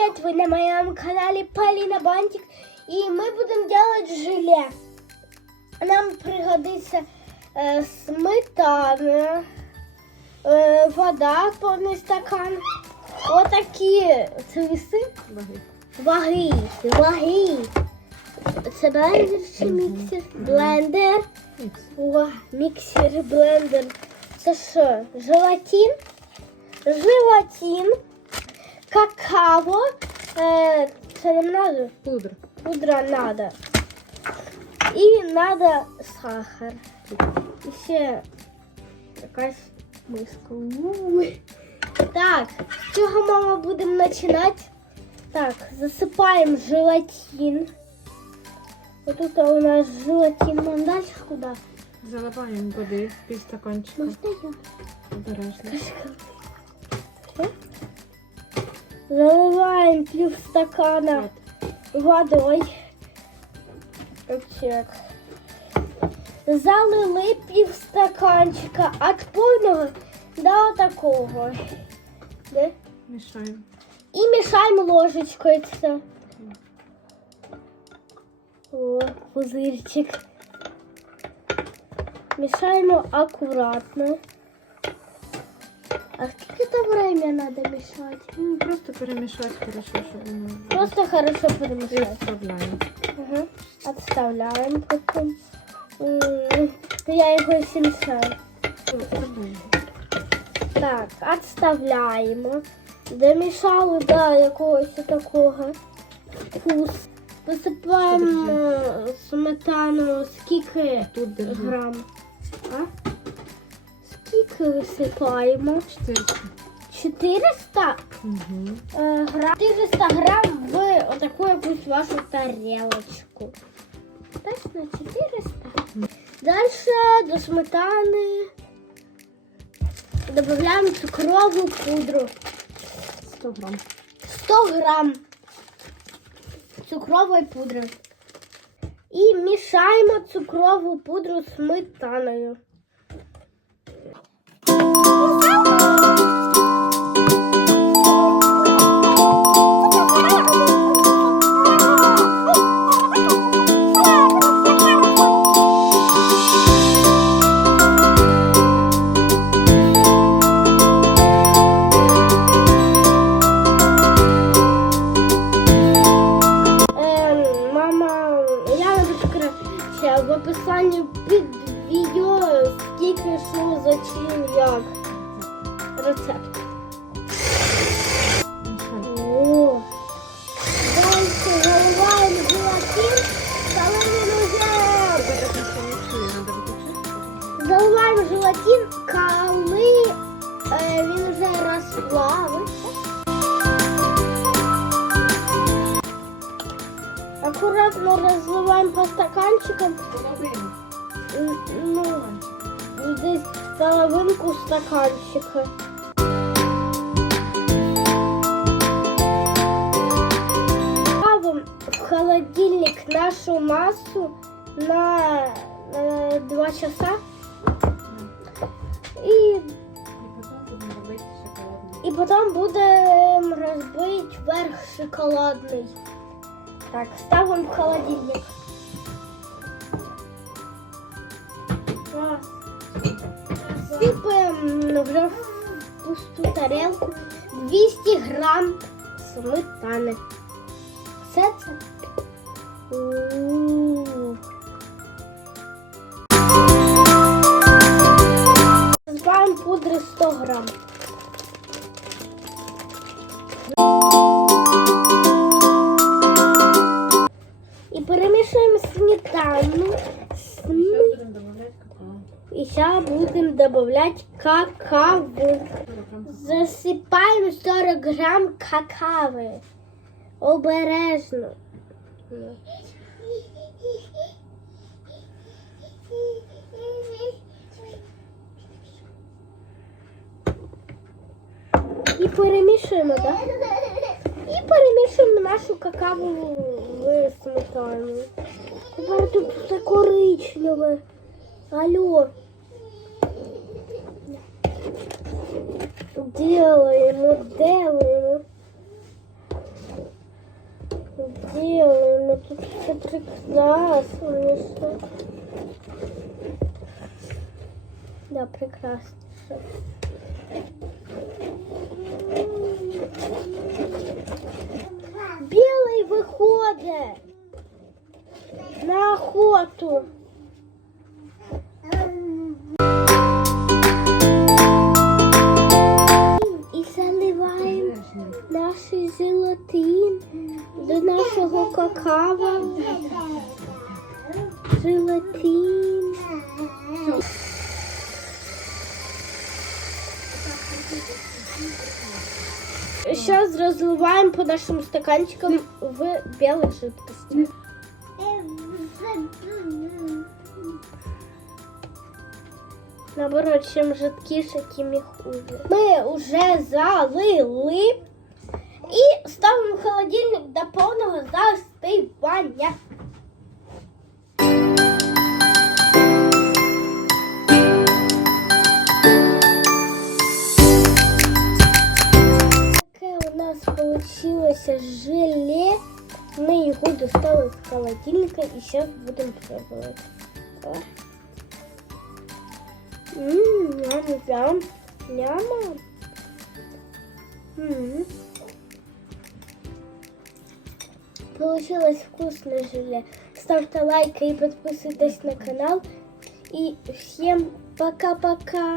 Привет! Вы на моем канале Полина Бантик. И мы будем делать желе. Нам пригодится э, сметана, э, вода, полный стакан. Вот такие це веси. Ваги. Ваги. Це блендер чи міксер? Блендер. О, міксер, блендер. Це що? Желатин? Желатин Какао. Е, це нам надо? Пудра. Пудра надо. І надо сахар. І ще якась миска. Уй. Так, з чого мама будемо починати? Так, засипаємо желатин. Отут у нас желатин. Нам далі куди? Заливаємо води пів стаканчика. Можна я? Обережно. Заливаємо пів стакана От. водой. Так. Залили пів стаканчика від повного до такого. Де? Мішаємо. І мішаємо ложечкою це. О, пузирчик. Мішаємо акуратно. А скільки там время треба мішати? Ну, просто перемішати хорошо, щоб воно. Просто хорошо І перемішати. вставляємо. Угу. Отставляем потом. М, Я его смешаю. Так, отставляємо. Домішали до якогось такого вкус. Висипаємо сметану скільки Тут держи. грам? А? Скільки висипаємо? 400. 400 Угу. е, грам. 400 грам в отаку якусь вашу тарелочку. Точно 400. Дальше до сметани додаємо цукрову пудру. 100 грам. 100 грам цукрової пудри. І мішаємо цукрову пудру з сметаною. що за чим як. Рецепт. Мішаємо. О. Дальше заливаємо желатин, але він уже Тебе так не помічує, треба виключити. заливаємо желатин, коли е, він вже розплавився. Акуратно розливаємо по стаканчикам. Половину. М, Ну, десь половинку стаканчика. Ставим в холодильник нашу массу на, э, два часа и, І потім будемо робити шоколадний. и потом будем разбить верх шоколадный. Так, ставим в холодильник. Раз. Сыпаем вже в пусту тарелку 200 грам сметани. Все це. У-у-у. Пудри 100 грам. какао. І зараз будемо додавати какао. 40 грам. Засипаємо 40 грам какао. Обережно. І перемішуємо, так? І перемішуємо нашу какао в сметану. Тепер тут все коричневе. Алло. Делаємо, делаємо. делаем? Мы тут все прекрасно. Да, прекрасно. Белый выходит на охоту. нашого какао. Желатин. Сейчас разливаем по нашим стаканчикам в белой жидкости. Наоборот, чем жидкіше, тим і хуже. Ми вже залили і ставимо в холодильник до повного застивання. Таке у нас получилось желе. Мы его достали из холодильника и сейчас будем пробовать. Ммм, ням-ням, няма. М. Получилось вкусное желе. Ставьте лайк и подписывайтесь на канал. И всем пока-пока.